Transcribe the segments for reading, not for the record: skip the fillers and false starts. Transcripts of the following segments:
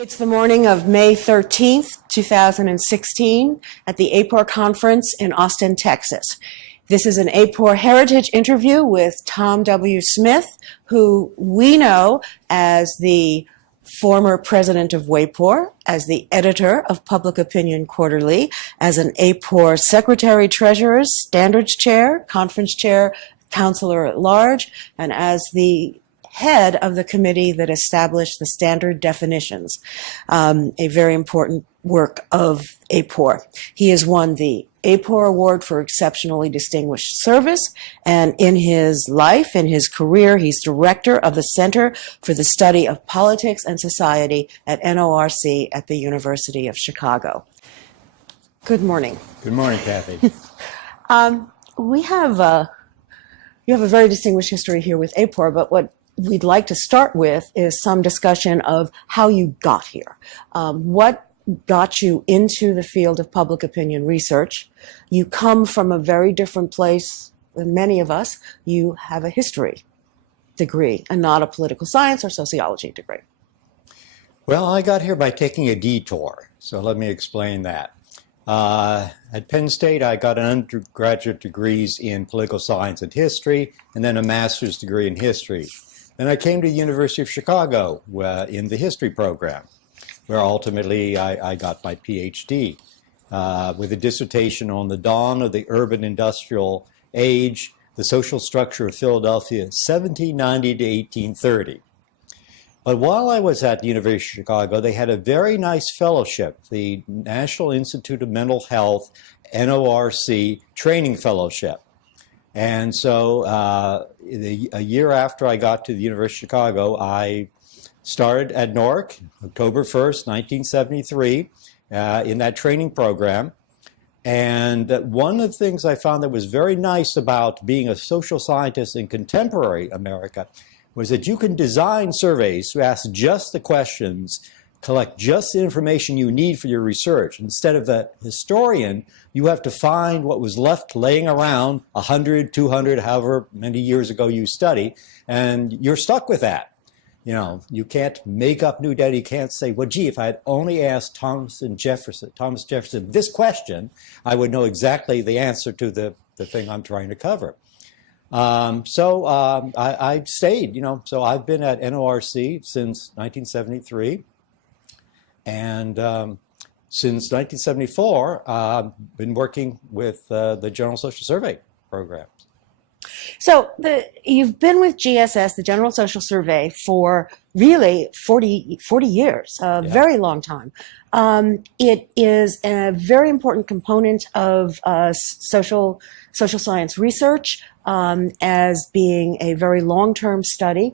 It's the morning of May 13th, 2016, at the AAPOR conference in Austin, Texas. This is an AAPOR Heritage interview with Tom W. Smith, who we know as the former president of WAPOR, as the editor of Public Opinion Quarterly, as an AAPOR secretary-treasurer, standards chair, conference chair, counselor at large, and as the head of the committee that established the standard definitions, a very important work of AAPOR. He has won the AAPOR Award for Exceptionally Distinguished Service, and in his life, in his career, he's director of the Center for the Study of Politics and Society at NORC at the University of Chicago. Good morning. Good morning, Kathy. You have a very distinguished history here with AAPOR, but what we'd like to start with is some discussion of how you got here. What got you into the field of public opinion research? You come from a very different place than many of us. You have a history degree and not a political science or sociology degree. Well, I got here by taking a detour, so let me explain that. At Penn State, I got an undergraduate degrees in political science and history, and then a master's degree in history. Then I came to the University of Chicago in the history program, where ultimately I got my PhD with a dissertation on the dawn of the urban industrial age, the social structure of Philadelphia, 1790 to 1830. But while I was at the University of Chicago, they had a very nice fellowship, the National Institute of Mental Health, NORC Training Fellowship. And so a year after I got to the University of Chicago, I started at NORC, October 1st, 1973, in that training program. And one of the things I found that was very nice about being a social scientist in contemporary America was that you can design surveys to ask just the questions, collect just the information you need for your research. Instead of the historian, you have to find what was left laying around 100, 200, however many years ago you study, and you're stuck with that. You know, you can't make up new data. You can't say, well, gee, if I had only asked Thomas Jefferson this question, I would know exactly the answer to the thing I'm trying to cover. I stayed, so I've been at NORC since 1973. And since 1974, I've been working with the General Social Survey programs. So you've been with GSS, the General Social Survey, for really 40 years, a very long time. It is a very important component of social science research as being a very long-term study.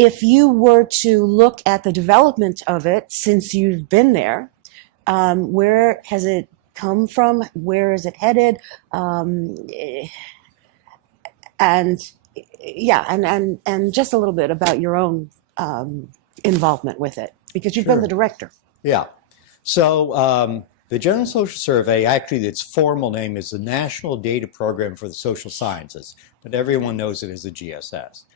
If you were to look at the development of it since you've been there, where has it come from? Where is it headed? And just a little bit about your own involvement with it, because you've been the director. Yeah. So the General Social Survey, actually its formal name is the National Data Program for the Social Sciences, but everyone knows it as the GSS.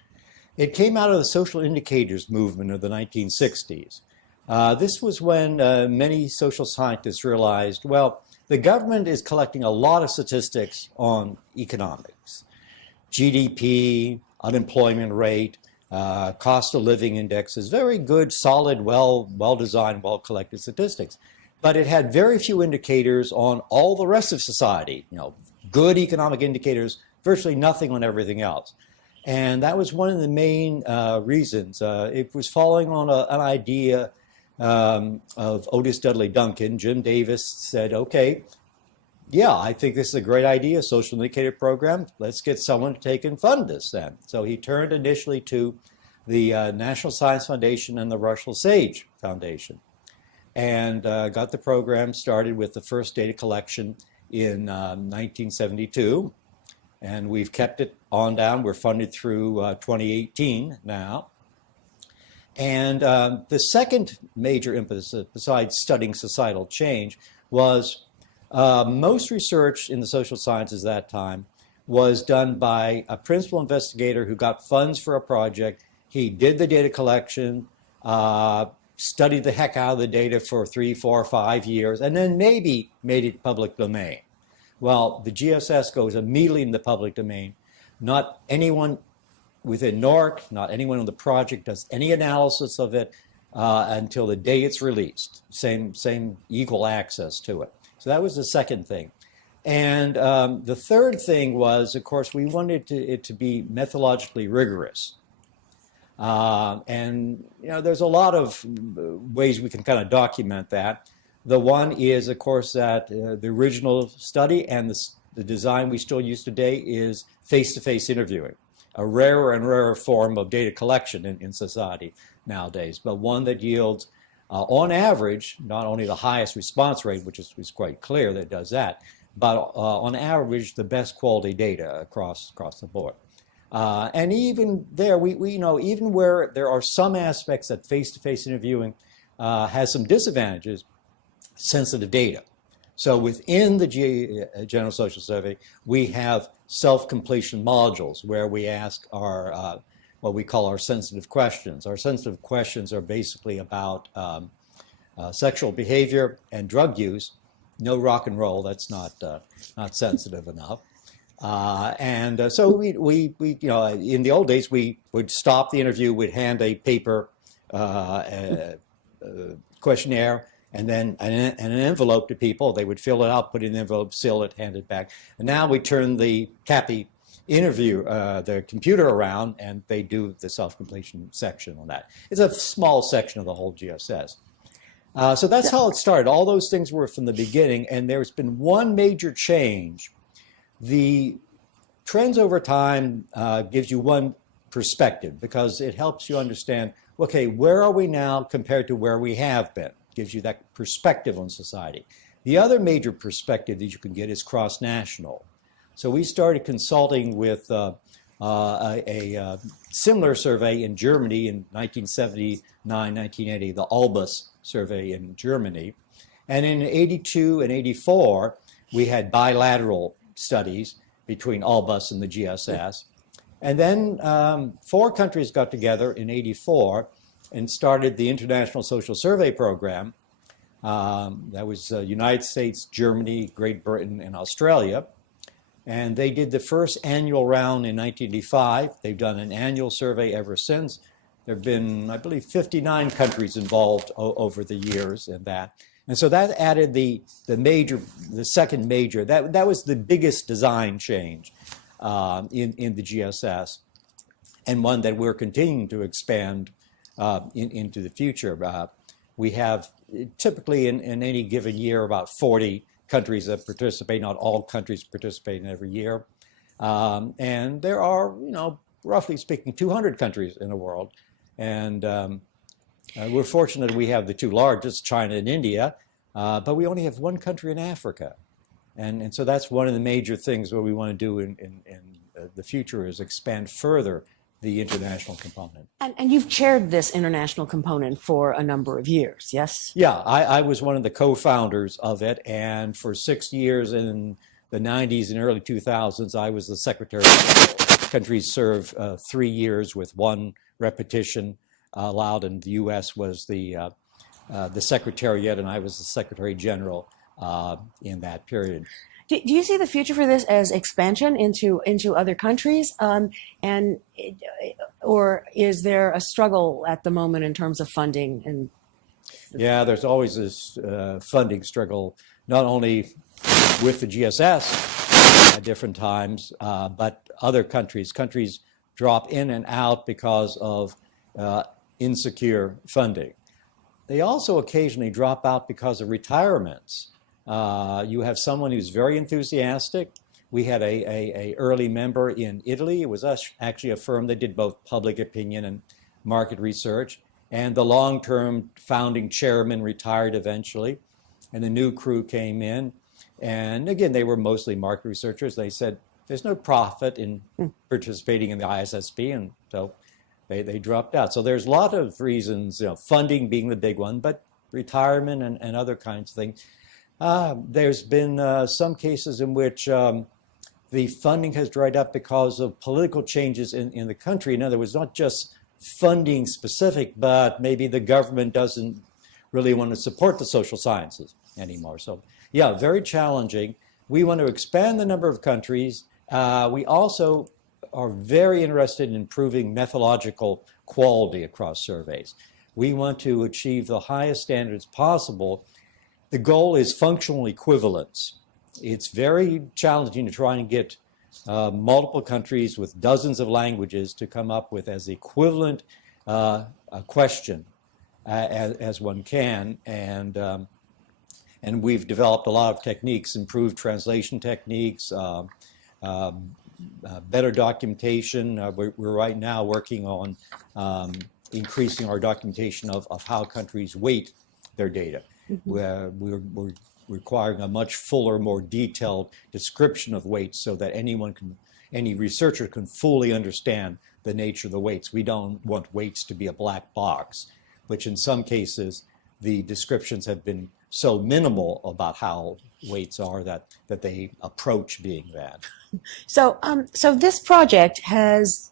It came out of the social indicators movement of the 1960s. This was when many social scientists realized, well, the government is collecting a lot of statistics on economics. GDP, unemployment rate, cost of living indexes, very good, solid, well-designed, well-collected statistics. But it had very few indicators on all the rest of society, good economic indicators, virtually nothing on everything else. And that was one of the main reasons. It was following on an idea of Otis Dudley Duncan. Jim Davis said, okay, yeah, I think this is a great idea, social indicator program. Let's get someone to take and fund this then. So he turned initially to the National Science Foundation and the Russell Sage Foundation and got the program started with the first data collection in 1972. And we've kept it on down. We're funded through 2018 now. And the second major impetus, besides studying societal change, was most research in the social sciences at that time was done by a principal investigator who got funds for a project. He did the data collection, studied the heck out of the data for 3, 4, 5 years, and then maybe made it public domain. Well, the GSS goes immediately in the public domain. Not anyone within NORC, not anyone on the project does any analysis of it until the day it's released. Same equal access to it. So that was the second thing. And the third thing was, of course, we wanted it to be methodologically rigorous. And there's a lot of ways we can kind of document that. The one is, of course, that the original study and the design we still use today is face-to-face interviewing, a rarer and rarer form of data collection in society nowadays, but one that yields, on average, not only the highest response rate, which is quite clear that it does that, but on average, the best quality data across the board. And even there, we know, even where there are some aspects that face-to-face interviewing has some disadvantages, sensitive data. So within the General Social Survey, we have self-completion modules where we ask our, what we call our sensitive questions. Our sensitive questions are basically about sexual behavior and drug use. No rock and roll, that's not sensitive enough. So we in the old days, we would stop the interview, we'd hand a paper questionnaire and then an envelope to people. They would fill it out, put it in the envelope, seal it, hand it back. And now we turn the CAPI interview, the computer around, and they do the self-completion section on that. It's a small section of the whole GSS. So that's how it started. All those things were from the beginning, and there's been one major change. The trends over time gives you one perspective because it helps you understand, okay, where are we now compared to where we have been? Gives you that perspective on society. The other major perspective that you can get is cross-national. So we started consulting with a similar survey in Germany in 1979, 1980, the Albus survey in Germany. And in 82 and 84, we had bilateral studies between Albus and the GSS. And then 4 countries got together in 84 and started the International Social Survey Program. That was United States, Germany, Great Britain, and Australia. And they did the first annual round in 1985. They've done an annual survey ever since. There have been, I believe, 59 countries involved over the years in that. And so that added the second major, that was the biggest design change in the GSS, and one that we're continuing to expand into the future. We have typically in any given year about 40 countries that participate. Not all countries participate in every year. And there are, roughly speaking, 200 countries in the world. And we're fortunate we have the 2 largest, China and India, but we only have 1 country in Africa. And so that's one of the major things what we want to do in the future is expand further the international component. And you've chaired this international component for a number of years, yes? Yeah, I was one of the co-founders of it, and for 6 years in the 90s and early 2000s, I was the secretary. Countries serve 3 years with 1 repetition allowed, and the U.S. was the Secretariat, and I was the Secretary General in that period. Do you see the future for this as expansion into other countries, or is there a struggle at the moment in terms of funding? And yeah, there's always this funding struggle, not only with the GSS at different times, but other countries. Countries drop in and out because of insecure funding. They also occasionally drop out because of retirements. You have someone who's very enthusiastic. We had a early member in Italy. It was actually a firm that did both public opinion and market research. And the long-term founding chairman retired eventually. And the new crew came in. And again, they were mostly market researchers. They said, there's no profit in participating in the ISSP. And so they dropped out. So there's a lot of reasons, funding being the big one, but retirement and other kinds of things. There's been some cases in which the funding has dried up because of political changes in the country. In other words, not just funding specific, but maybe the government doesn't really want to support the social sciences anymore. So yeah, very challenging. We want to expand the number of countries. We also are very interested in improving methodological quality across surveys. We want to achieve the highest standards possible. The goal is functional equivalence. It's very challenging to try and get multiple countries with dozens of languages to come up with as equivalent a question as one can, and we've developed a lot of techniques, improved translation techniques, better documentation. We're right now working on increasing our documentation of how countries weight their data. We're requiring a much fuller, more detailed description of weights so that any researcher can fully understand the nature of the weights. We don't want weights to be a black box, which in some cases the descriptions have been so minimal about how weights are that they approach being that. So, so this project has,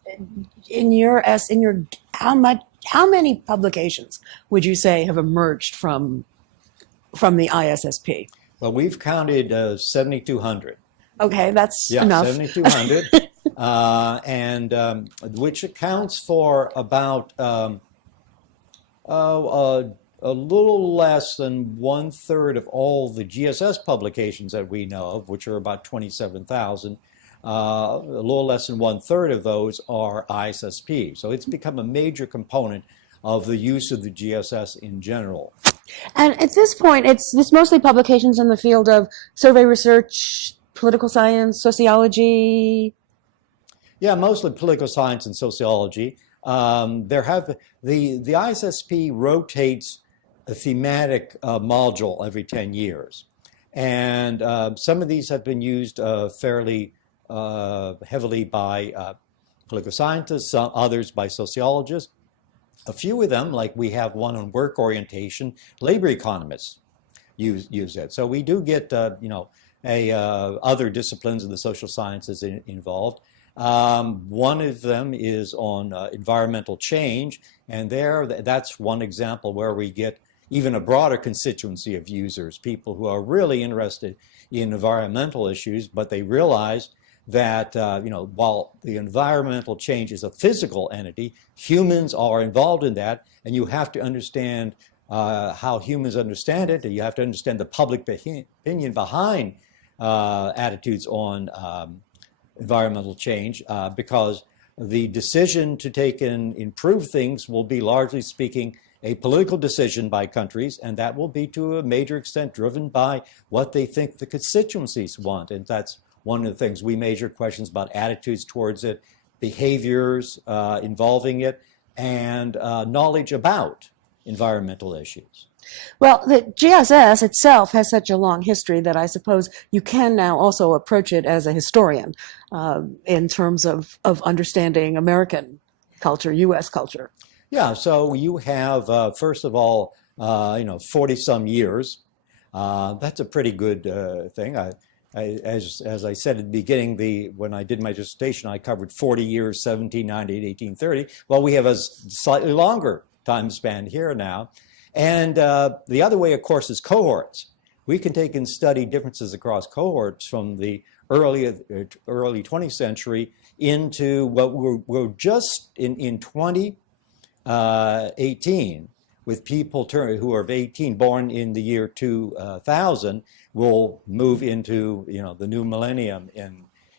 how many publications would you say have emerged from the ISSP? Well, we've counted 7,200. Okay, that's yeah, enough. 7,200, and which accounts for about a little less than 1/3 of all the GSS publications that we know of, which are about 27,000. A little less than 1/3 of those are ISSP. So it's become a major component of the use of the GSS in general. And at this point, it's mostly publications in the field of survey research, political science, sociology. Yeah, mostly political science and sociology. The ISSP rotates a thematic module every 10 years. And some of these have been used fairly heavily by political scientists, some others by sociologists. A few of them, like we have one on work orientation, labor economists use it. So we do get other disciplines of the social sciences involved. One of them is on environmental change, and that's one example where we get even a broader constituency of users, people who are really interested in environmental issues, but they realize that while the environmental change is a physical entity, humans are involved in that, and you have to understand how humans understand it, and you have to understand the public opinion behind attitudes on environmental change, because the decision to take and improve things will be, largely speaking, a political decision by countries, and that will be to a major extent driven by what they think the constituencies want. And that's one of the things we measure, questions about attitudes towards it, behaviors involving it, and knowledge about environmental issues. Well, the GSS itself has such a long history that I suppose you can now also approach it as a historian in terms of understanding American culture, U.S. culture. Yeah, so you have, first of all, 40-some years. That's a pretty good thing. As I said at the beginning, when I did my dissertation, I covered 40 years, 1790 to 1830. Well, we have a slightly longer time span here now. And the other way, of course, is cohorts. We can take and study differences across cohorts from the early 20th century into what we're just in 2018, with people who are of 18, born in the year 2000, will move into the new millennium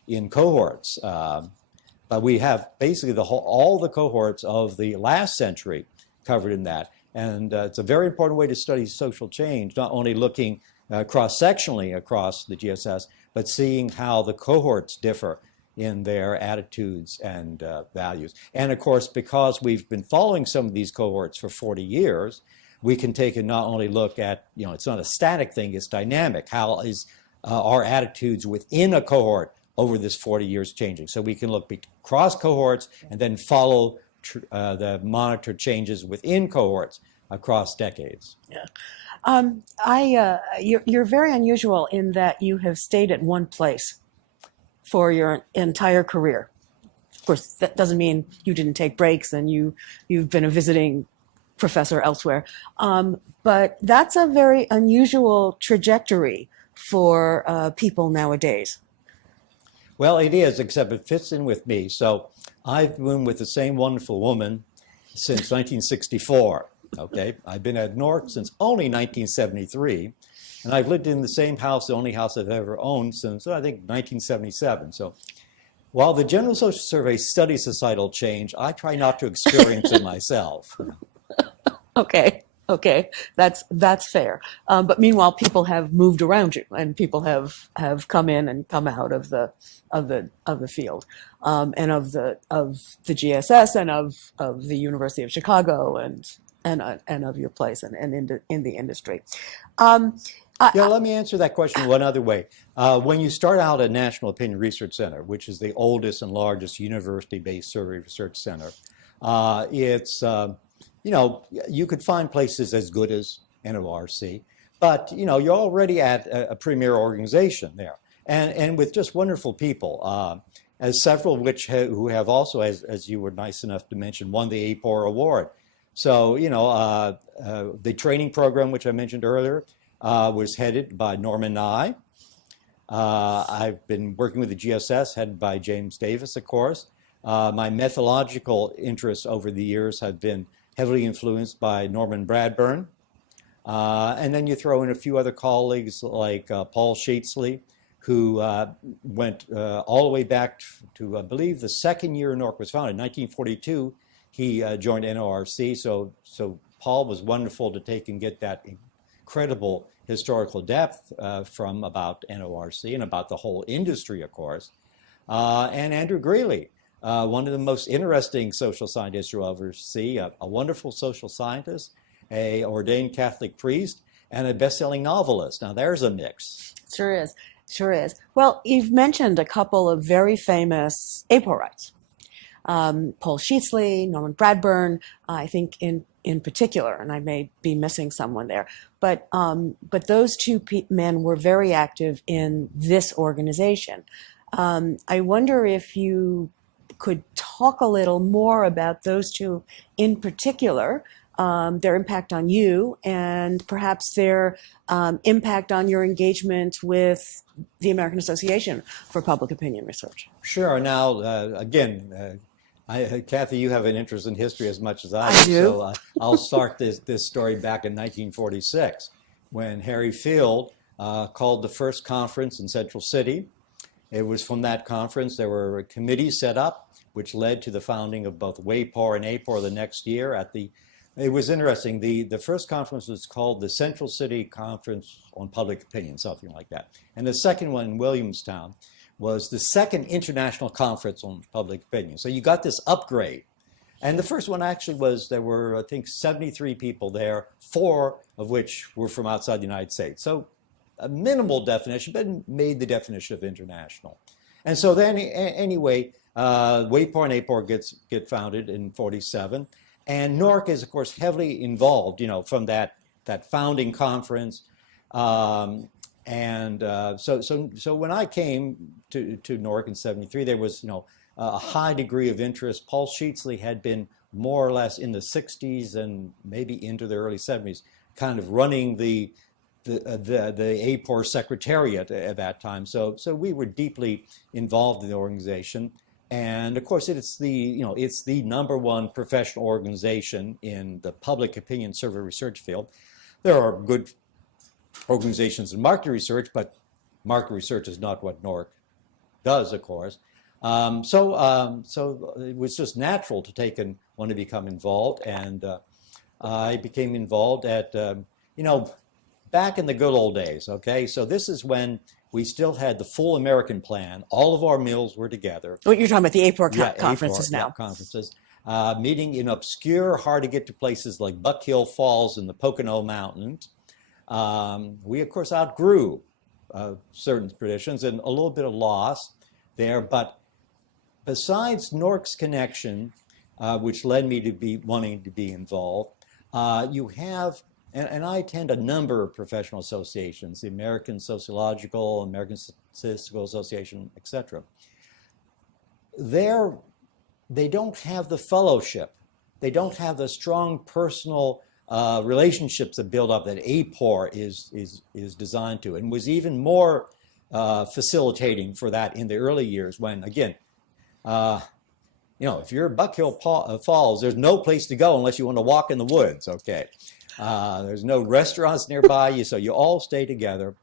in cohorts. But we have basically all the cohorts of the last century covered in that. And it's a very important way to study social change, not only looking cross-sectionally across the GSS, but seeing how the cohorts differ in their attitudes and values. And of course, because we've been following some of these cohorts for 40 years, we can take and not only look at, it's not a static thing, it's dynamic. How is our attitudes within a cohort over this 40 years changing? So we can look across cohorts and then follow the monitored changes within cohorts across decades. Yeah. You're very unusual in that you have stayed at one place for your entire career. Of course, that doesn't mean you didn't take breaks and you've been a visiting professor elsewhere. But that's a very unusual trajectory for people nowadays. Well, it is, except it fits in with me. So I've been with the same wonderful woman since 1964. Okay, I've been at Newark since only 1973, and I've lived in the same house, the only house I've ever owned, since I think 1977. So while the General Social Survey studies societal change, I try not to experience it myself. Okay, that's fair. But meanwhile, people have moved around you, and people have come in and come out of the field, and of the GSS and of the University of Chicago and of your place and in the industry. Let me answer that question one other way. When you start out at National Opinion Research Center, which is the oldest and largest university-based survey research center, it's you could find places as good as NORC, but you're already at a premier organization there, and with just wonderful people, as several of which who have also, as you were nice enough to mention, won the AAPOR award. So the training program, which I mentioned earlier, was headed by Norman Nye. I've been working with the GSS, headed by James Davis, of course. My methodological interests over the years have been heavily influenced by Norman Bradburn. And then you throw in a few other colleagues like Paul Sheetsley, who went all the way back to, I believe, the second year Newark was founded, 1942. He joined NORC, so Paul was wonderful to take and get that incredible historical depth from about NORC and about the whole industry, of course. And Andrew Greeley, one of the most interesting social scientists you'll ever see, a wonderful social scientist, a ordained Catholic priest, and a best-selling novelist. Now there's a mix. Sure is. Well, you've mentioned a couple of very famous AAPORites. Paul Sheetsley, Norman Bradburn, I think in particular, and I may be missing someone there, but those two men were very active in this organization. I wonder if you could talk a little more about those two in particular, their impact on you, and perhaps their impact on your engagement with the American Association for Public Opinion Research. Sure. Now, again, Kathy, you have an interest in history as much as I do. So I'll start this story back in 1946, when Harry Field called the first conference in Central City. It was from that conference there were committees set up, which led to the founding of both WAPOR and AAPOR the next year. It was interesting. The first conference was called the Central City Conference on Public Opinion, something like that. And the second one in Williamstown was the second International Conference on Public Opinion. So you got this upgrade. And the first one actually was, there were, I think, 73 people there, 4 of which were from outside the United States. So a minimal definition, but made the definition of international. And so then, anyway, WAPOR and AAPOR get founded in 47. And Newark is, of course, heavily involved, from that founding conference. So when I came to Newark in 73, there was, a high degree of interest. Paul Sheetsley had been more or less in the 60s and maybe into the early 70s, kind of running the AAPOR secretariat at that time. So we were deeply involved in the organization. And of course, it's the #1 professional organization in the public opinion survey research field. There are good organizations in market research, but market research is not what Newark does, of course. So it was just natural to take and want to become involved, and I became involved at back in the good old days. Okay, so this is when we still had the full American plan. All of our mills were together. What you're talking about, the AAPOR conferences AAPOR, now. Yeah, conferences. Meeting in obscure, hard to get to places like Buck Hill Falls in the Pocono Mountains. We, of course, outgrew certain traditions and a little bit of loss there. But besides Newark's connection, which led me to be wanting to be involved, you have, and I attend a number of professional associations, the American Sociological, American Statistical Association, etc. Their they don't have the fellowship. They don't have the strong personal relationships that build up that AAPOR is designed to, and was even more facilitating for that in the early years when, again, if you're at Buck Hill Falls, there's no place to go unless you want to walk in the woods, okay? There's no restaurants nearby you, so you all stay together.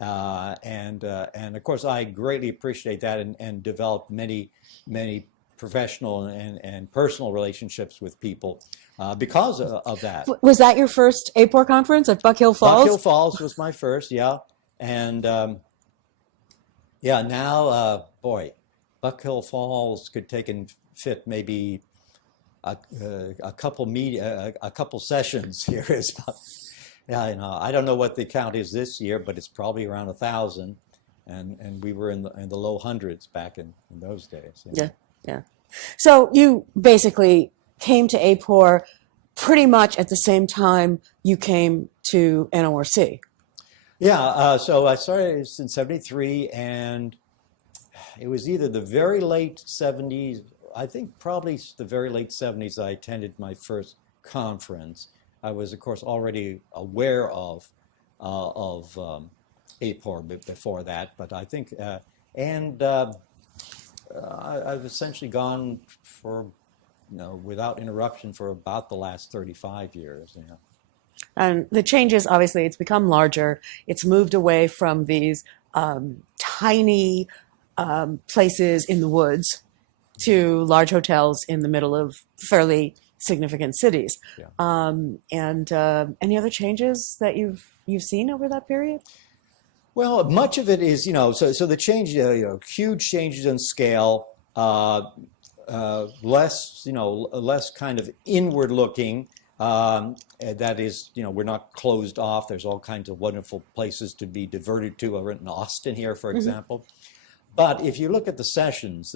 And of course, I greatly appreciate that and developed many professional and personal relationships with people because of that. Was that your first AAPOR conference at Buck Hill Falls? Buck Hill Falls was my first, yeah. And now, boy, Buck Hill Falls could take and fit maybe a couple sessions here. I don't know what the count is this year, but it's probably around 1,000, and we were in the low hundreds back in those days. Yeah. So you basically came to AAPOR pretty much at the same time you came to NORC. Yeah. So I started in '73, and it was either the very late '70s. I think probably the very late '70s. I attended my first conference. I was, of course, already aware of AAPOR before that, but I think, I've essentially gone for, without interruption for about the last 35 years. Yeah. And the changes, obviously, it's become larger. It's moved away from these tiny places in the woods to large hotels in the middle of fairly significant cities. Yeah. And any other changes that you've seen over that period? Well, much of it is, so the change, huge changes in scale, less kind of inward looking. That is, we're not closed off. There's all kinds of wonderful places to be diverted to. We're in Austin here, for example. But if you look at the sessions,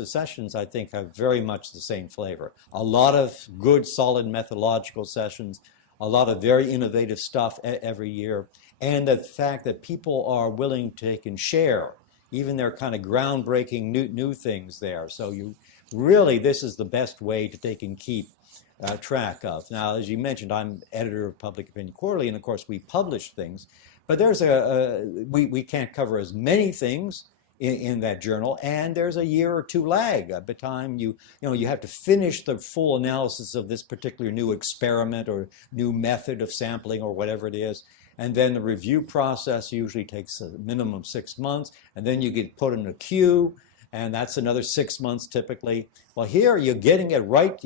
I think, have very much the same flavor. A lot of good, solid methodological sessions, a lot of very innovative stuff every year, and the fact that people are willing to take and share even their kind of groundbreaking new things there. So this is the best way to take and keep track of. Now, as you mentioned, I'm editor of Public Opinion Quarterly, and of course we publish things, but there's we can't cover as many things in that journal, and there's a year or two lag by the time you have to finish the full analysis of this particular new experiment or new method of sampling or whatever it is, and then the review process usually takes a minimum 6 months, and then you get put in a queue, and that's another 6 months typically. Well, here you're getting it right.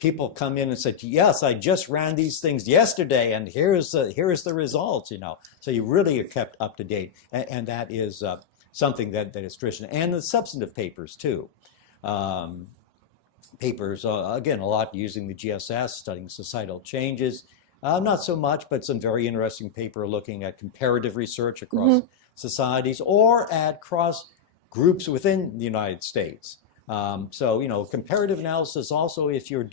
People come in and say, yes, I just ran these things yesterday, and here's the results. So you really are kept up to date, and that is something that is traditional. And the substantive papers too. Papers, again, a lot using the GSS, studying societal changes. Not so much, but some very interesting paper looking at comparative research across societies or at cross groups within the United States. So, comparative analysis also if you're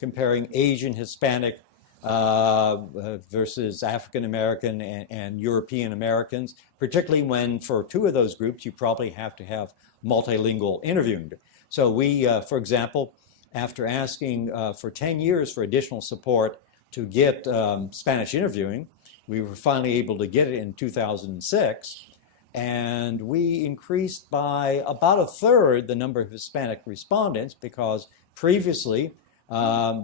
comparing Asian, Hispanic versus African American and European Americans, particularly when for two of those groups you probably have to have multilingual interviewing. So we, for example, after asking for 10 years for additional support to get Spanish interviewing, we were finally able to get it in 2006, and we increased by about a third the number of Hispanic respondents because previously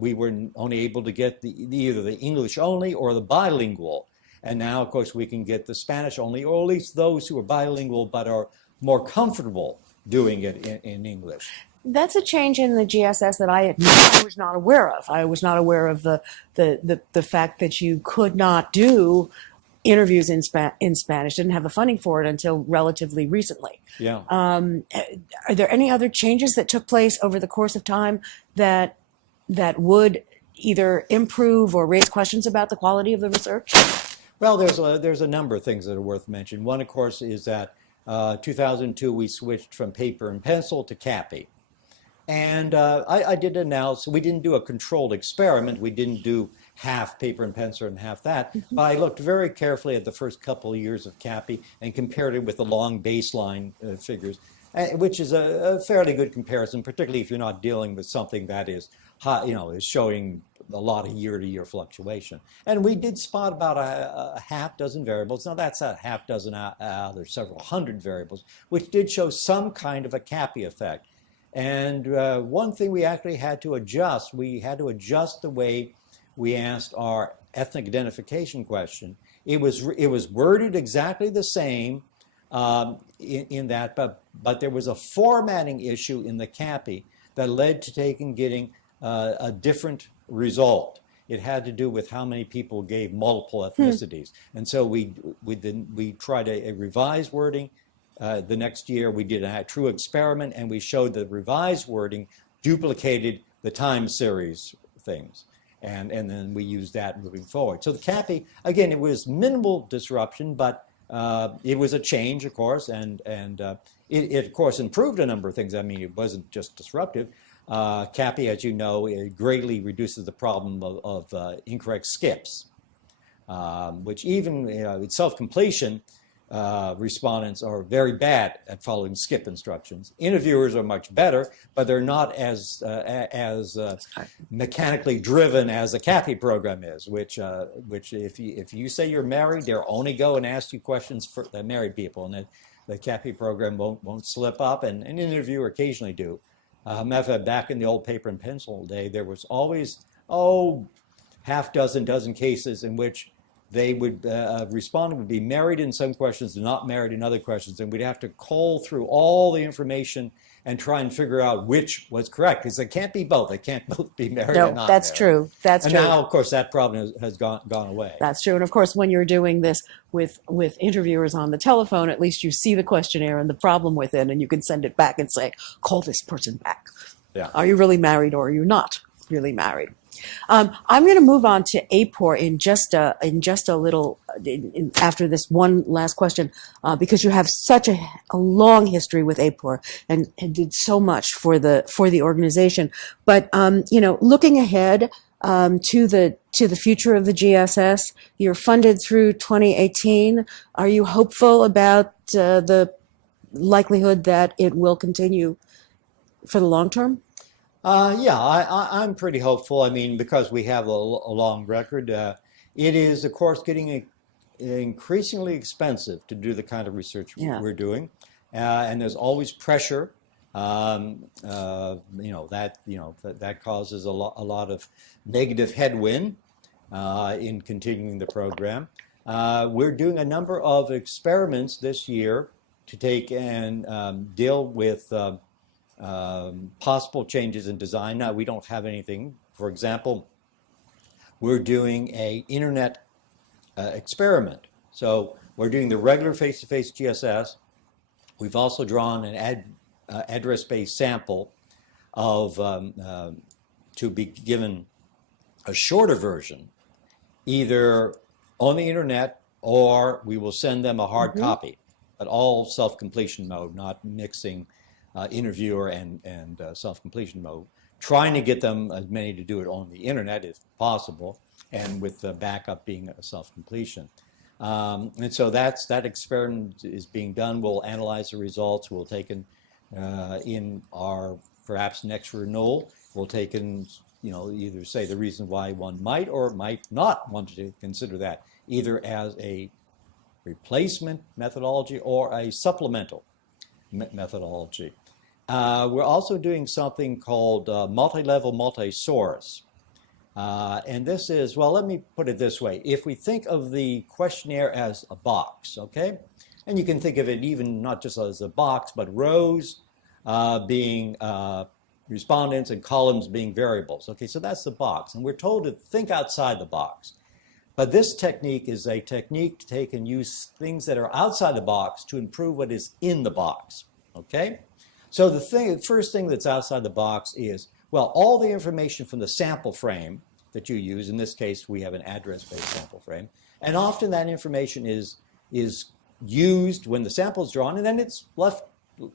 we were only able to get either the English only or the bilingual. And now, of course, we can get the Spanish only, or at least those who are bilingual but are more comfortable doing it in English. That's a change in the GSS that I was not aware of. I was not aware of the fact that you could not do interviews in Spanish. Didn't have the funding for it until relatively recently. Yeah. Are there any other changes that took place over the course of time that would either improve or raise questions about the quality of the research? Well, there's a number of things that are worth mentioning. One, of course, is that 2002 we switched from paper and pencil to CAPI. And I did announce, we didn't do a controlled experiment. We didn't do half paper and pencil and half that. But I looked very carefully at the first couple of years of CAPI and compared it with the long baseline figures. which is a fairly good comparison, particularly if you're not dealing with something that is high, is showing a lot of year-to-year fluctuation. And we did spot about a half dozen variables. Now that's a half dozen there's several hundred variables, which did show some kind of a CAPI effect. And one thing we actually had to adjust, the way we asked our ethnic identification question. It was worded exactly the same in that, but there was a formatting issue in the CAPI that led to getting a different result. It had to do with how many people gave multiple ethnicities. And so we tried a revised wording. The next year we did a true experiment, and we showed the revised wording duplicated the time series things. And then we used that moving forward. So the CAPI, again, it was minimal disruption, but it was a change, of course, and it, of course, improved a number of things. I mean, it wasn't just disruptive. CAPI, as you know, it greatly reduces the problem of incorrect skips, which even with self-completion, respondents are very bad at following skip instructions. Interviewers are much better, but they're not as mechanically driven as the CAPI program is, which if you say you're married, they'll only go and ask you questions for the married people, and the CAPI program won't slip up, and an interviewer occasionally do. Matter of fact, back in the old paper and pencil day, there was always, half dozen cases in which they would respond would be married in some questions and not married in other questions, and we'd have to cull through all the information and try and figure out which was correct, because they can't be both. They can't both be married and not married. No, that's true. That's true. And now, of course, that problem has gone away. That's true. And of course, when you're doing this with interviewers on the telephone, at least you see the questionnaire and the problem with it, and you can send it back and say, call this person back. Yeah. Are you really married, or are you not really married? I'm going to move on to AAPOR in just a little after this one last question, because you have such a long history with AAPOR and did so much for the organization. But looking ahead to the future of the GSS, you're funded through 2018. Are you hopeful about the likelihood that it will continue for the long term? I'm pretty hopeful. I mean, because we have a long record. It is, of course, getting increasingly expensive to do the kind of research we're doing, and there's always pressure. That causes a lot of negative headwind in continuing the program. We're doing a number of experiments this year to take and deal with possible changes in design. Now, we don't have anything. For example, we're doing an internet experiment. So we're doing the regular face-to-face GSS. We've also drawn an address-based sample of to be given a shorter version, either on the internet, or we will send them a hard copy, but all self-completion mode, not mixing interviewer and self-completion mode, trying to get them as many to do it on the internet if possible, and with the backup being a self-completion. And so that experiment is being done. We'll analyze the results. We'll take in our perhaps next renewal, we'll take in, either say the reason why one might or might not want to consider that, either as a replacement methodology or a supplemental methodology. We're also doing something called multi-level multi-source. And this is, well, let me put it this way. If we think of the questionnaire as a box, okay? And you can think of it even not just as a box, but rows being respondents and columns being variables. Okay, so that's the box. And we're told to think outside the box. But this technique is a technique to take and use things that are outside the box to improve what is in the box. Okay? So the first thing that's outside the box is, well, all the information from the sample frame that you use. In this case, we have an address-based sample frame. And often that information is used when the sample is drawn, and then it's left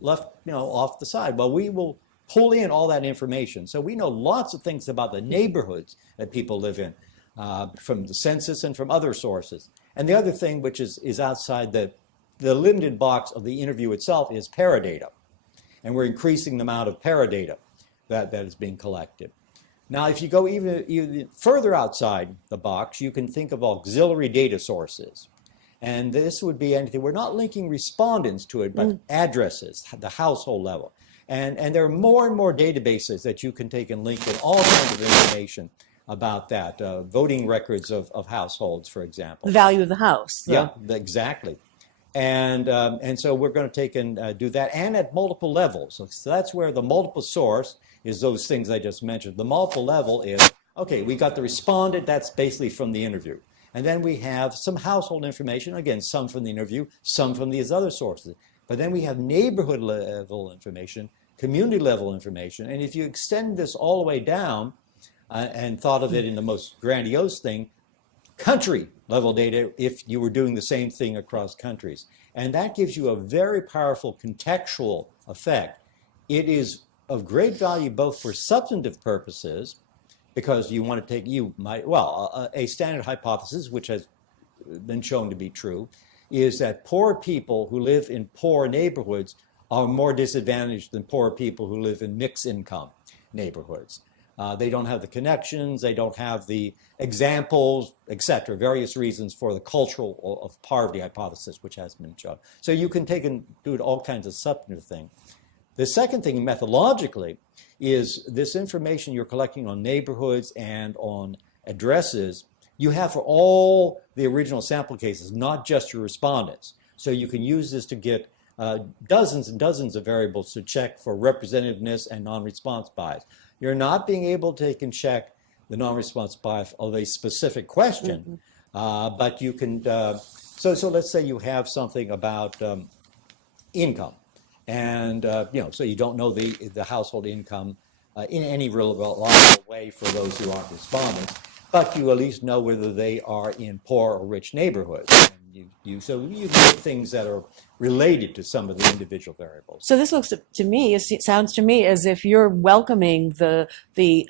off the side. Well, we will pull in all that information. So we know lots of things about the neighborhoods that people live in, from the census and from other sources. And the other thing, which is outside the limited box of the interview itself, is paradata. and we're increasing the amount of paradata that is being collected. Now, if you go even further outside the box, you can think of auxiliary data sources. And this would be anything. We're not linking respondents to it, but addresses, the household level. And there are more and more databases that you can take and link in all kinds of information about that. Voting records of households, for example. The value of the house. Yeah, exactly. And so we're going to take and do that, and at multiple levels. So that's where the multiple source is those things I just mentioned. The multiple level is, okay, we got the respondent, that's basically from the interview. And then we have some household information, again, some from the interview, some from these other sources. But then we have neighborhood level information, community level information. And if you extend this all the way down and thought of it in the most grandiose thing, country level data if you were doing the same thing across countries. And that gives you a very powerful contextual effect. It is of great value both for substantive purposes, because you want to take, a standard hypothesis, which has been shown to be true, is that poor people who live in poor neighborhoods are more disadvantaged than poor people who live in mixed income neighborhoods. They don't have the connections, they don't have the examples, etc., various reasons for the cultural of poverty hypothesis, which has been shown. So you can take and do all kinds of substantive things. The second thing, methodologically, is this information you're collecting on neighborhoods and on addresses, you have for all the original sample cases, not just your respondents. So you can use this to get dozens and dozens of variables to check for representativeness and non-response bias. You're not being able to take and check the non-response bias of a specific question, but you can, so let's say you have something about income. And, so you don't know the household income in any real reliable way for those who aren't respondents, but you at least know whether they are in poor or rich neighborhoods. And so you get things that are related to some of the individual variables. So this looks to me, it sounds to me as if you're welcoming the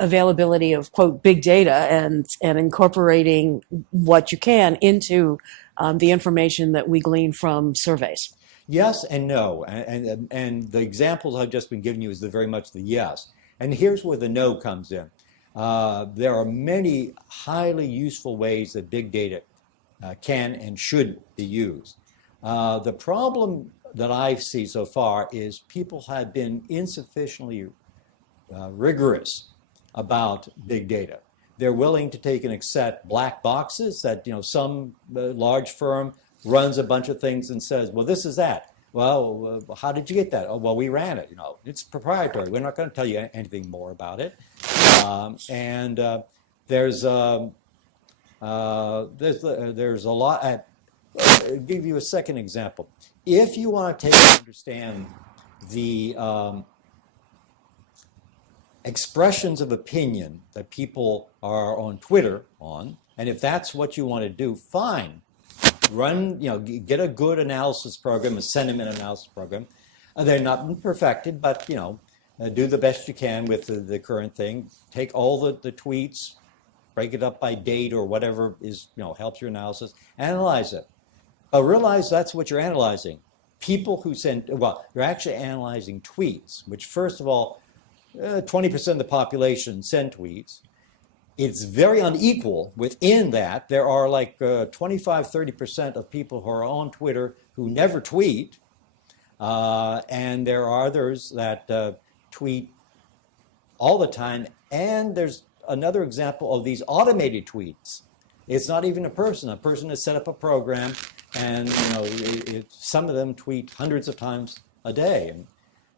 availability of, quote, big data and incorporating what you can into the information that we glean from surveys. Yes and no, and the examples I've just been giving you is very much the yes. And here's where the no comes in. There are many highly useful ways that big data can and should be used. The problem that I see so far is people have been insufficiently rigorous about big data. They're willing to take and accept black boxes that some large firm runs a bunch of things and says, well, this is that. Well, how did you get that? Oh, well, we ran it. It's proprietary. We're not going to tell you anything more about it. There's a lot. I'll give you a second example. If you want to take and understand the expressions of opinion that people are on Twitter on, and if that's what you want to do, fine. Run, get a good analysis program, a sentiment analysis program. They're not perfected, but, do the best you can with the current thing. Take all the tweets, break it up by date or whatever is, helps your analysis. Analyze it. But realize that's what you're analyzing. People who you're actually analyzing tweets, which first of all, 20% of the population send tweets. It's very unequal within that. There are like 25, 30% of people who are on Twitter who never tweet. And there are others that tweet all the time. And there's another example of these automated tweets. It's not even a person. A person has set up a program and some of them tweet hundreds of times a day.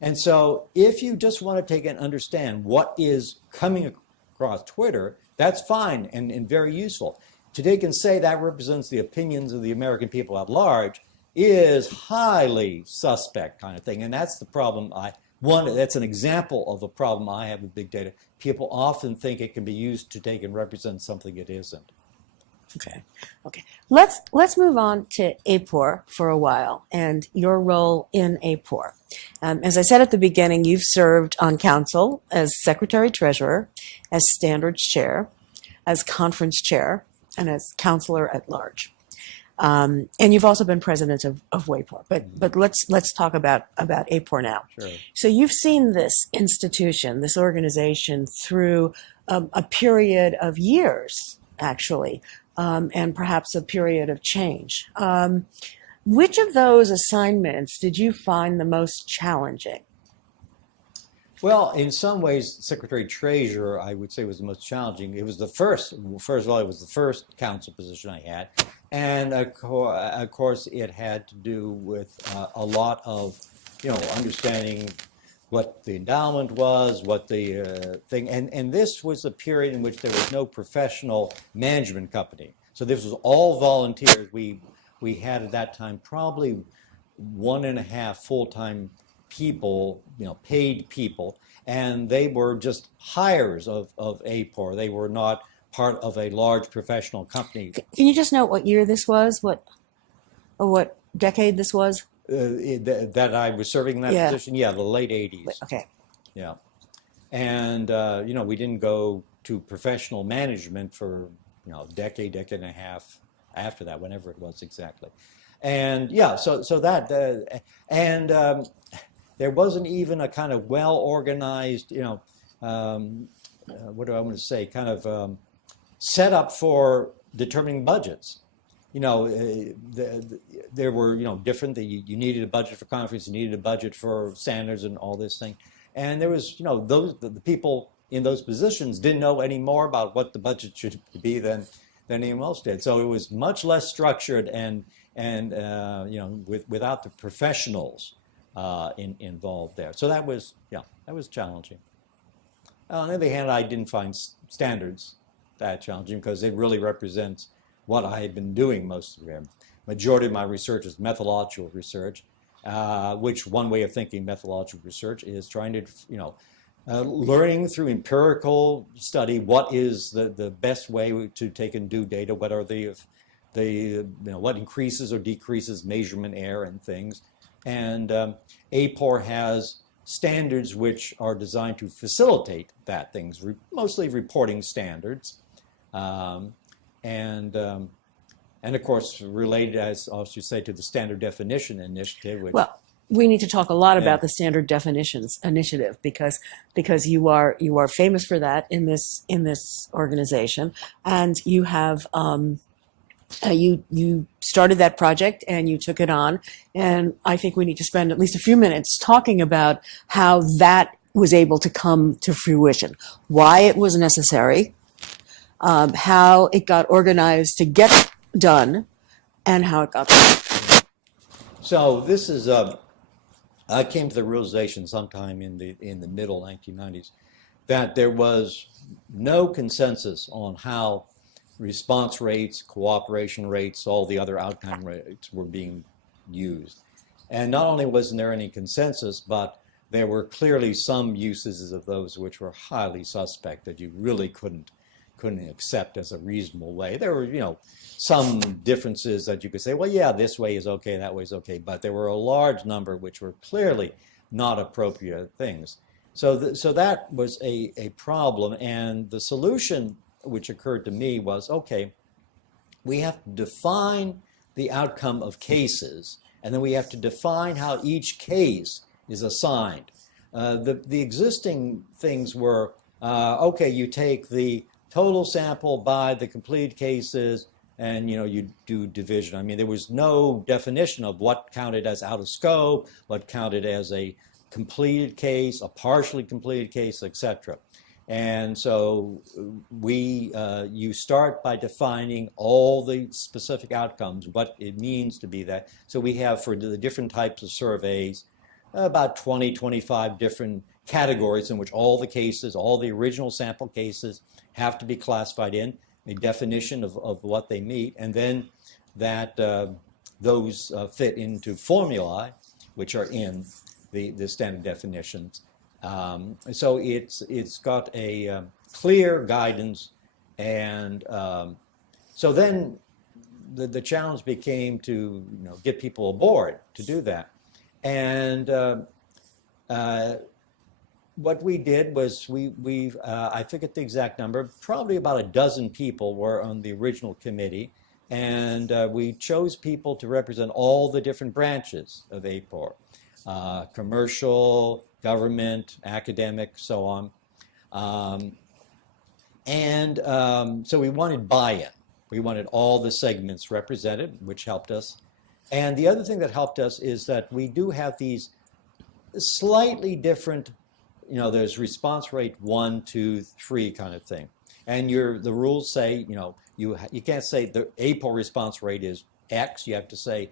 And so if you just want to take and understand what is coming across Twitter, that's fine and very useful. To take and say that represents the opinions of the American people at large is highly suspect kind of thing. And that's the problem that's an example of a problem I have with big data. People often think it can be used to take and represent something it isn't. Okay. Let's move on to AAPOR for a while and your role in AAPOR. As I said at the beginning, you've served on council as Secretary Treasurer, as Standards Chair, as Conference Chair, and as Counselor at Large. And you've also been president of WAPOR. But let's talk about AAPOR now. Sure. So you've seen this institution, this organization, through a period of years, actually, and perhaps a period of change. Which of those assignments did you find the most challenging? Well, in some ways, Secretary Treasurer, I would say, was the most challenging. It was the first of all, it was the first council position I had. And of course, it had to do with a lot of, understanding what the endowment was, what the thing, and this was a period in which there was no professional management company. So this was all volunteers. We had at that time probably 1.5 full-time people, paid people, and they were just hires of AAPOR. They were not part of a large professional company. Can you just note what year this was? What decade this was? That I was serving in that position? Yeah, the late 80s. Okay. Yeah. And, we didn't go to professional management for, a decade and a half after that, whenever it was exactly. And yeah, so that, there wasn't even a kind of well-organized, what do I want to say, kind of set up for determining budgets. There were, different, you needed a budget for conference, you needed a budget for standards and all this thing. And there was, the people in those positions didn't know any more about what the budget should be than anyone else did. So it was much less structured and without the professionals involved there. So that was challenging. On the other hand, I didn't find standards that challenging because it really represents what I had been doing most of the time. Majority of my research is methodological research, which one way of thinking methodological research is trying to, learning through empirical study what is the best way to take and do data, what are what increases or decreases measurement error and things. And AAPOR has standards which are designed to facilitate that, things, mostly reporting standards. And of course, related, as I should say, to the Standard Definition Initiative. Which, well, we need to talk a lot about the Standard Definitions Initiative because you are famous for that in this organization, and you have you started that project and you took it on, and I think we need to spend at least a few minutes talking about how that was able to come to fruition, why it was necessary, how it got organized to get done, and how it got done. So this is I came to the realization sometime in the middle 1990s that there was no consensus on how response rates, cooperation rates, all the other outcome rates were being used. And not only wasn't there any consensus, but there were clearly some uses of those which were highly suspect that you really couldn't accept as a reasonable way. There were, some differences that you could say, well, yeah, this way is okay, that way is okay, but there were a large number which were clearly not appropriate things. So that was a problem, and the solution which occurred to me was, okay, we have to define the outcome of cases, and then we have to define how each case is assigned. The existing things were, okay, you take the total sample by the completed cases, and you do division. I mean, there was no definition of what counted as out of scope, what counted as a completed case, a partially completed case, etc. And so you start by defining all the specific outcomes, what it means to be that. So we have, for the different types of surveys, about 20, 25 different categories in which all the cases, all the original sample cases have to be classified in, a definition of what they meet, and then that those fit into formulae, which are in the standard definitions. So it's got a clear guidance, and so then the challenge became to get people aboard to do that. And what we did was I forget the exact number, probably about a dozen people were on the original committee, And we chose people to represent all the different branches of AAPOR, commercial, government, academic, so on. So we wanted buy-in. We wanted all the segments represented, which helped us. And the other thing that helped us is that we do have these slightly different, there's response rate 1, 2, 3 kind of thing. And the rules say, you can't say the AAPOR response rate is X. You have to say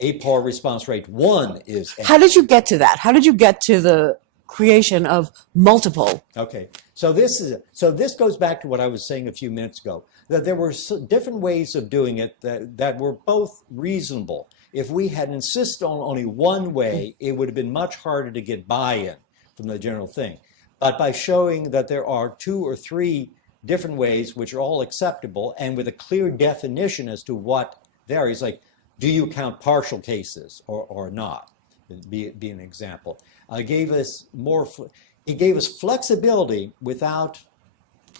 AAPOR response rate 1 is X. How did you get to that? How did you get to the creation of multiple? Okay, so this goes back to what I was saying a few minutes ago, that there were different ways of doing it that were both reasonable. If we had insisted on only one way, it would have been much harder to get buy-in from the general thing. But by showing that there are 2 or 3 different ways which are all acceptable and with a clear definition as to what varies, like do you count partial cases or not, be an example. It gave us flexibility without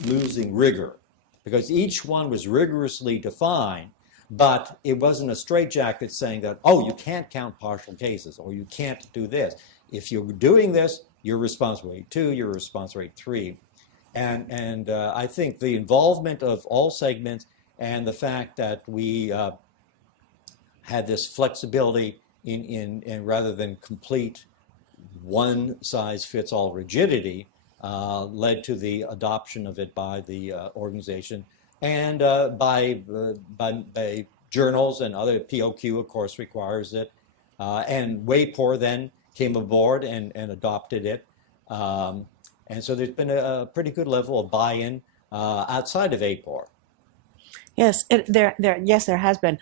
losing rigor, because each one was rigorously defined, but it wasn't a straitjacket saying that, oh, you can't count partial cases or you can't do this. If you're doing this, your response rate 2, your response rate 3. And I think the involvement of all segments and the fact that we had this flexibility in rather than complete one-size-fits-all rigidity led to the adoption of it by the organization and by journals, and other POQ, of course, requires it. And WAPOR then came aboard and adopted it. And so there's been a pretty good level of buy-in outside of AAPOR. Yes, there has been.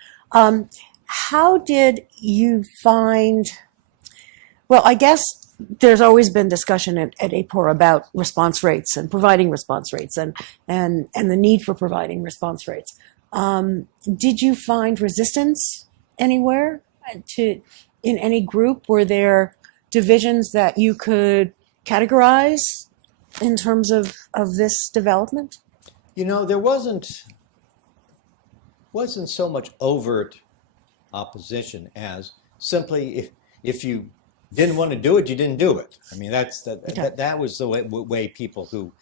How did you find? Well, I guess there's always been discussion at AAPOR about response rates and providing response rates and the need for providing response rates. Did you find resistance anywhere in any group? Were there divisions that you could categorize in terms of this development? There wasn't so much overt opposition as simply if you didn't want to do it, you didn't do it. I mean, that was the way people who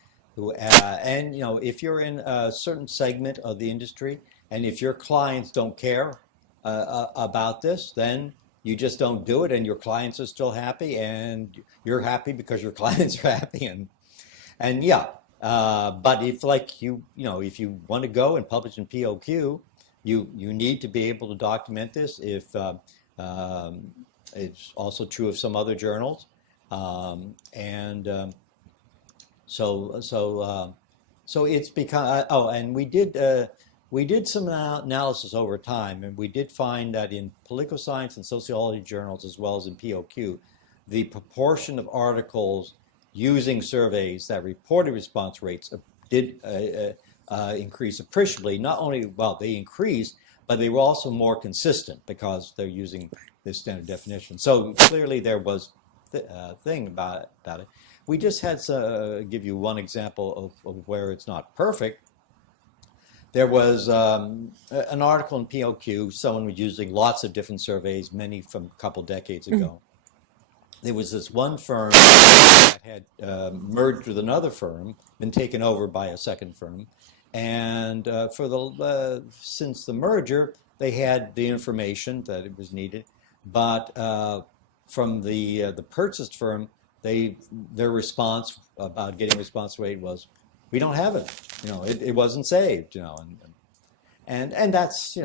and if you're in a certain segment of the industry and if your clients don't care about this, then you just don't do it, and your clients are still happy, and you're happy because your clients are happy, and yeah. But if if you want to go and publish in POQ, you need to be able to document this. If it's also true of some other journals, so it's become. And we did some analysis over time, and we did find that in political science and sociology journals, as well as in POQ, the proportion of articles using surveys that reported response rates did increase appreciably. Not only, they increased, but they were also more consistent because they're using this standard definition. So clearly there was a thing about it. We just had to give you one example of where it's not perfect. There was an article in POQ, someone was using lots of different surveys, many from a couple decades ago. There was this one firm that had merged with another firm, been taken over by a second firm, and since the merger, they had the information that it was needed, but from the purchased firm, their response about getting response rate was, we don't have it. It wasn't saved. And that's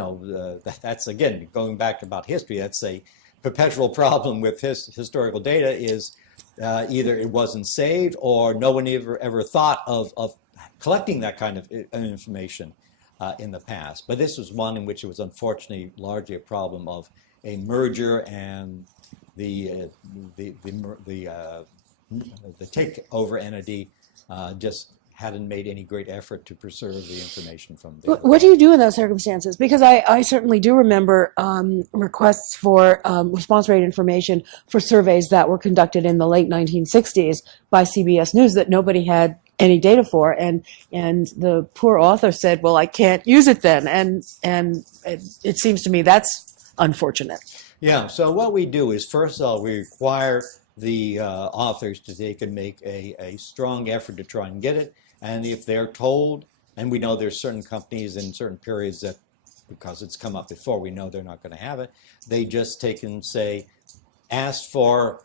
that's again going back about history. That's a perpetual problem with historical data is either it wasn't saved or no one ever thought of collecting that kind of information in the past. But this was one in which it was unfortunately largely a problem of a merger and the takeover entity just hadn't made any great effort to preserve the information from the What do you do in those circumstances? Because I certainly do remember requests for response rate information for surveys that were conducted in the late 1960s by CBS News that nobody had any data for, and the poor author said, "Well, I can't use it then," and it seems to me that's unfortunate. Yeah. So what we do is, first of all, we require the authors to take and make a strong effort to try and get it. And if they're told, and we know there's certain companies in certain periods that, because it's come up before, we know they're not going to have it, they just take and say, ask for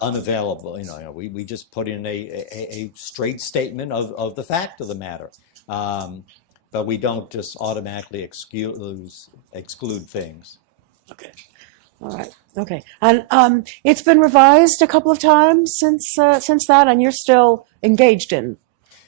unavailable. We just put in a straight statement of the fact of the matter. But we don't just automatically exclude things. Okay. All right. Okay. And it's been revised a couple of times since that, and you're still engaged in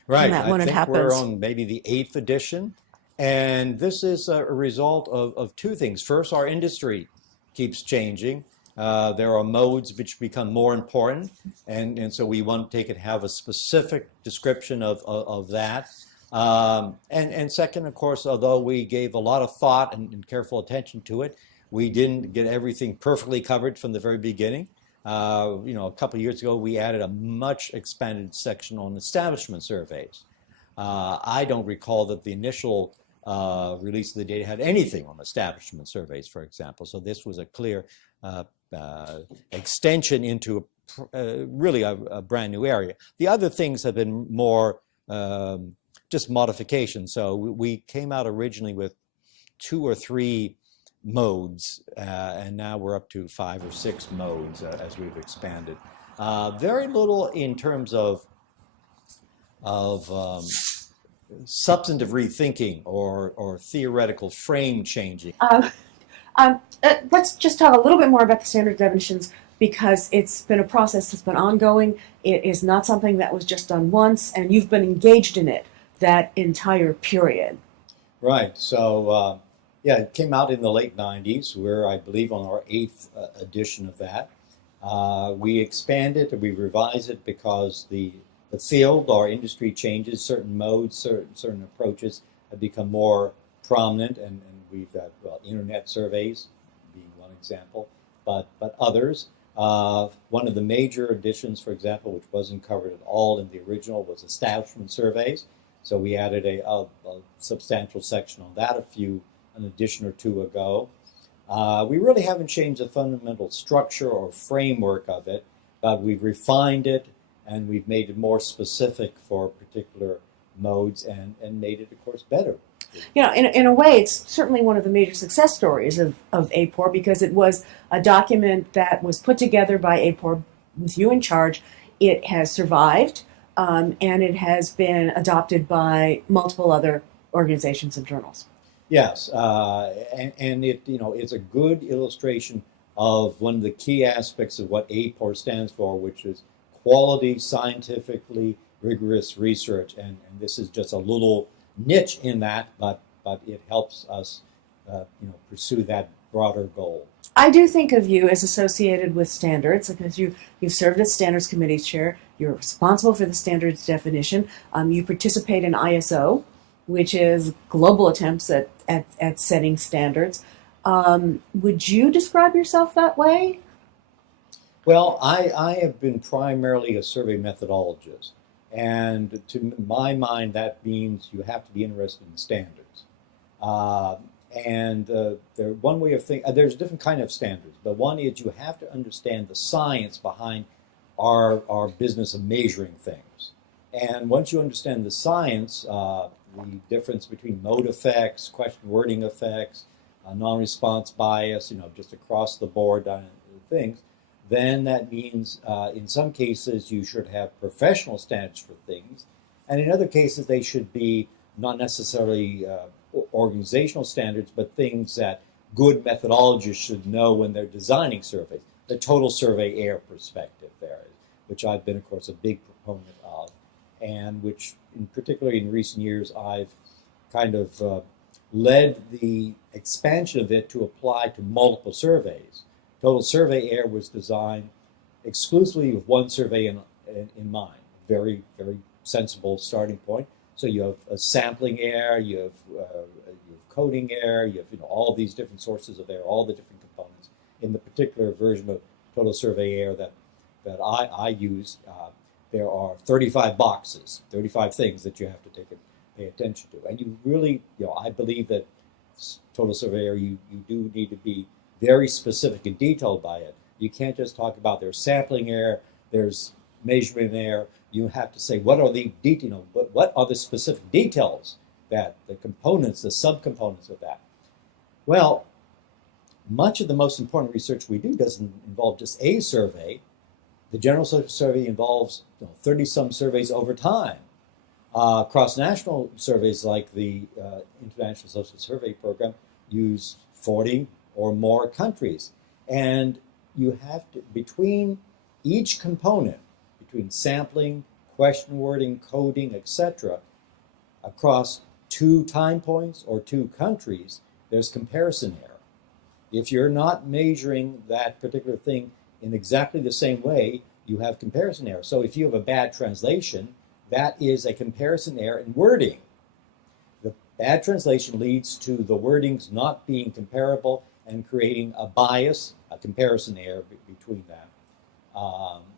Right. that when I it think happens. we're on maybe the 8th edition. And this is a result of two things. First, our industry keeps changing. There are modes which become more important. And so we want to have a specific description of that. And second, of course, although we gave a lot of thought and careful attention to it, we didn't get everything perfectly covered from the very beginning. A couple of years ago, we added a much expanded section on establishment surveys. I don't recall that the initial release of the data had anything on establishment surveys, for example. So this was a clear extension into really a brand new area. The other things have been more just modifications. So we came out originally with 2 or 3 modes, and now we're up to 5 or 6 modes as we've expanded. Very little in terms of substantive rethinking or theoretical frame changing. Let's just talk a little bit more about the standard definitions, because it's been a process that's been ongoing. It is not something that was just done once, and you've been engaged in it that entire period. Right. So, yeah, it came out in the late 90s. We're, I believe, on our 8th edition of that. We expanded and we revised it because the field, our industry changes, certain modes, certain approaches have become more prominent, and we've got, internet surveys being one example, but others. One of the major additions, for example, which wasn't covered at all in the original, was establishment surveys. So we added a substantial section on that an edition or 2 ago. We really haven't changed the fundamental structure or framework of it, but we've refined it and we've made it more specific for particular modes and made it, of course, better. In a way, it's certainly one of the major success stories of AAPOR, because it was a document that was put together by AAPOR with you in charge. It has survived, and it has been adopted by multiple other organizations and journals. Yes, and it it's a good illustration of one of the key aspects of what AAPOR stands for, which is quality, scientifically rigorous research. And this is just a little niche in that, but it helps us pursue that broader goal. I do think of you as associated with standards, because you've served as standards committee chair. You're responsible for the standards definition. You participate in ISO, which is global attempts at setting standards. Would you describe yourself that way? Well, I have been primarily a survey methodologist, and to my mind, that means you have to be interested in standards. One way of thinking, there's different kind of standards, but one is you have to understand the science behind our business of measuring things. And once you understand the science, the difference between mode effects, question wording effects, non-response bias, just across the board things, then that means in some cases you should have professional standards for things, and in other cases they should be not necessarily organizational standards, but things that good methodologists should know when they're designing surveys. The total survey error perspective there, which I've been, of course, a big proponent of, and which, particularly in recent years, I've kind of led the expansion of it to apply to multiple surveys. Total survey error was designed exclusively with one survey in mind, very, very sensible starting point. So you have a sampling error, you have coding error, you have all these different sources of error, all the different components. In the particular version of total survey error that I use, there are 35 boxes, 35 things that you have to pay attention to. And you really, I believe that total survey error, you do need to be very specific and detailed by it. You can't just talk about there's sampling error, there's measurement error. You have to say what are the what are the specific details that the components, the subcomponents of that. Well, much of the most important research we do doesn't involve just a survey. The General Social Survey involves 30-some surveys over time. Cross-national surveys like the International Social Survey Program use 40 or more countries. And you have to, between each component, between sampling, question wording, coding, etc., across 2 time points or 2 countries, there's comparison error. If you're not measuring that particular thing in exactly the same way, you have comparison error. So if you have a bad translation, that is a comparison error in wording. The bad translation leads to the wordings not being comparable and creating a bias, a comparison error between them,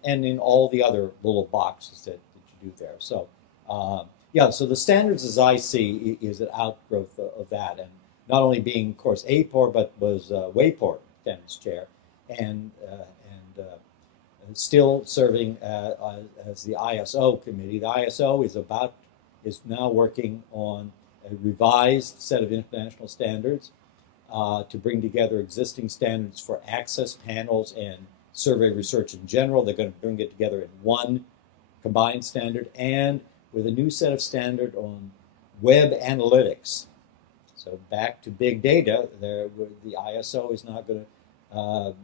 and in all the other little boxes that you do there. So, so the standards, as I see, is an outgrowth of that, and not only being, of course, AAPOR, but was WAPOR standards chair, and still serving as the ISO committee. The ISO is now working on a revised set of international standards to bring together existing standards for access panels and survey research in general. They're going to bring it together in one combined standard, and with a new set of standard on web analytics. So back to big data, the ISO is now going to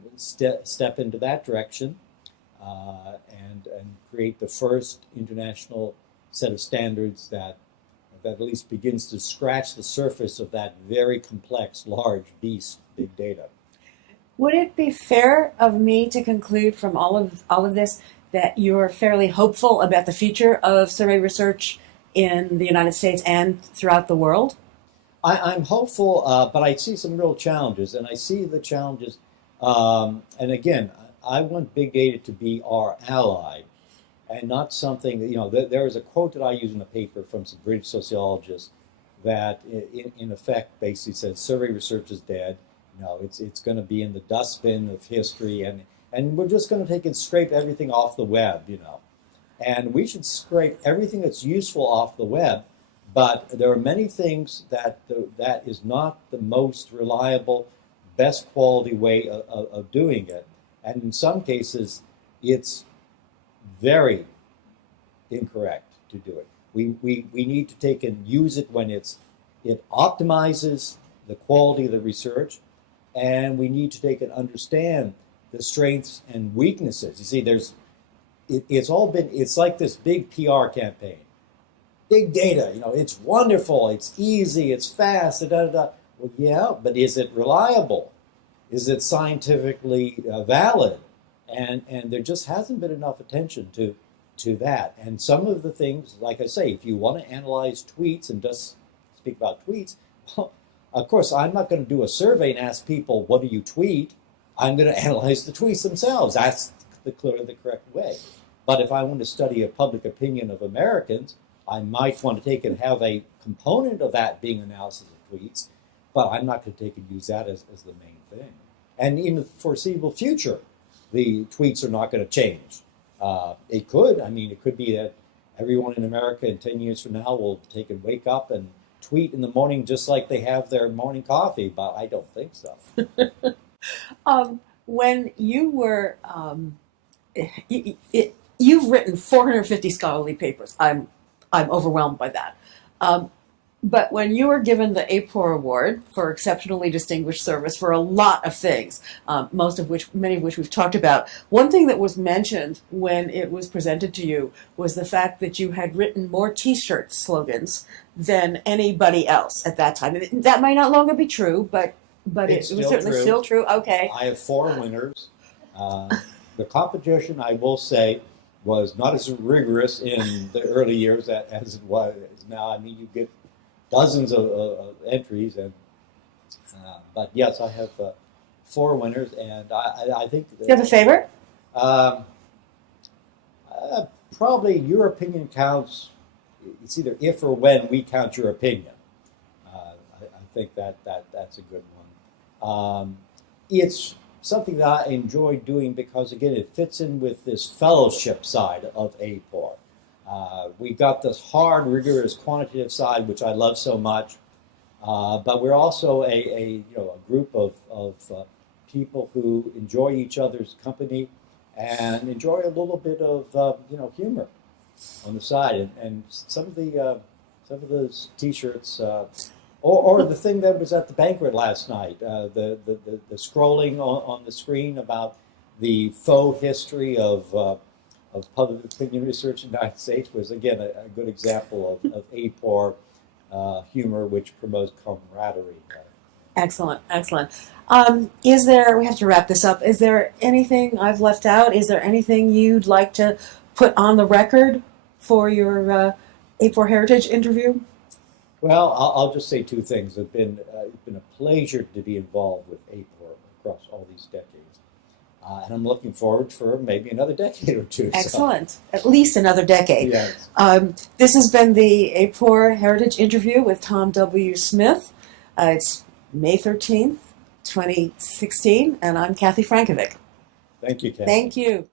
step into that direction and create the first international set of standards that at least begins to scratch the surface of that very complex, large beast, big data. Would it be fair of me to conclude from all of this that you're fairly hopeful about the future of survey research in the United States and throughout the world? I'm hopeful, but I see some real challenges, and I see the challenges. And again, I want big data to be our ally, and not something that, there is a quote that I use in the paper from some British sociologists that, in effect, basically says survey research is dead. It's going to be in the dustbin of history, and we're just going to take and scrape everything off the web, And we should scrape everything that's useful off the web, but there are many things that is not the most reliable, best quality way of doing it. And in some cases, it's very incorrect to do it. We need to take and use it when it optimizes the quality of the research, and we need to take and understand the strengths and weaknesses. You see, it's like this big PR campaign. Big data, it's wonderful, it's easy, it's fast, Well, yeah, but is it reliable? Is it scientifically valid? And there just hasn't been enough attention to that. And some of the things, like I say, if you want to analyze tweets and just speak about tweets, well, of course, I'm not going to do a survey and ask people, what do you tweet? I'm going to analyze the tweets themselves. That's clearly the correct way. But if I want to study a public opinion of Americans, I might want to take and have a component of that being analysis of tweets, but I'm not going to take and use that as the main thing. And in the foreseeable future, the tweets are not going to change. It could be that everyone in America in 10 years from now will take and wake up and tweet in the morning just like they have their morning coffee, but I don't think so. When you were, you've written 450 scholarly papers. I'm overwhelmed by that. But when you were given the AAPOR Award for exceptionally distinguished service for a lot of things, many of which we've talked about, one thing that was mentioned when it was presented to you was the fact that you had written more T-shirt slogans than anybody else at that time. That might not longer be true, but it was certainly still true. Okay. I have 4 winners. The competition, I will say, was not as rigorous in the early years as it was now. I mean, you get dozens of entries, and but yes, I have 4 winners, and I think Do you have a favorite? um, probably your opinion counts. It's either if or when we count your opinion. I think that's a good one. It's something that I enjoy doing because, again, it fits in with this fellowship side of AAPOR. We've got this hard, rigorous, quantitative side, which I love so much, but we're also a group of people who enjoy each other's company and enjoy a little bit of humor on the side. And some of those T-shirts. Or the thing that was at the banquet last night, the scrolling on the screen about the faux history of public opinion research in the United States was, again, a good example of AAPOR humor, which promotes camaraderie. Excellent, excellent. We have to wrap this up. Is there anything I've left out? Is there anything you'd like to put on the record for your AAPOR Heritage interview? Well, I'll just say 2 things. It's been a pleasure to be involved with AAPOR across all these decades. And I'm looking forward for maybe another decade or 2. Excellent. So. At least another decade. Yes. This has been the AAPOR Heritage interview with Tom W. Smith. It's May 13th, 2016, and I'm Kathy Frankovic. Thank you, Kathy. Thank you.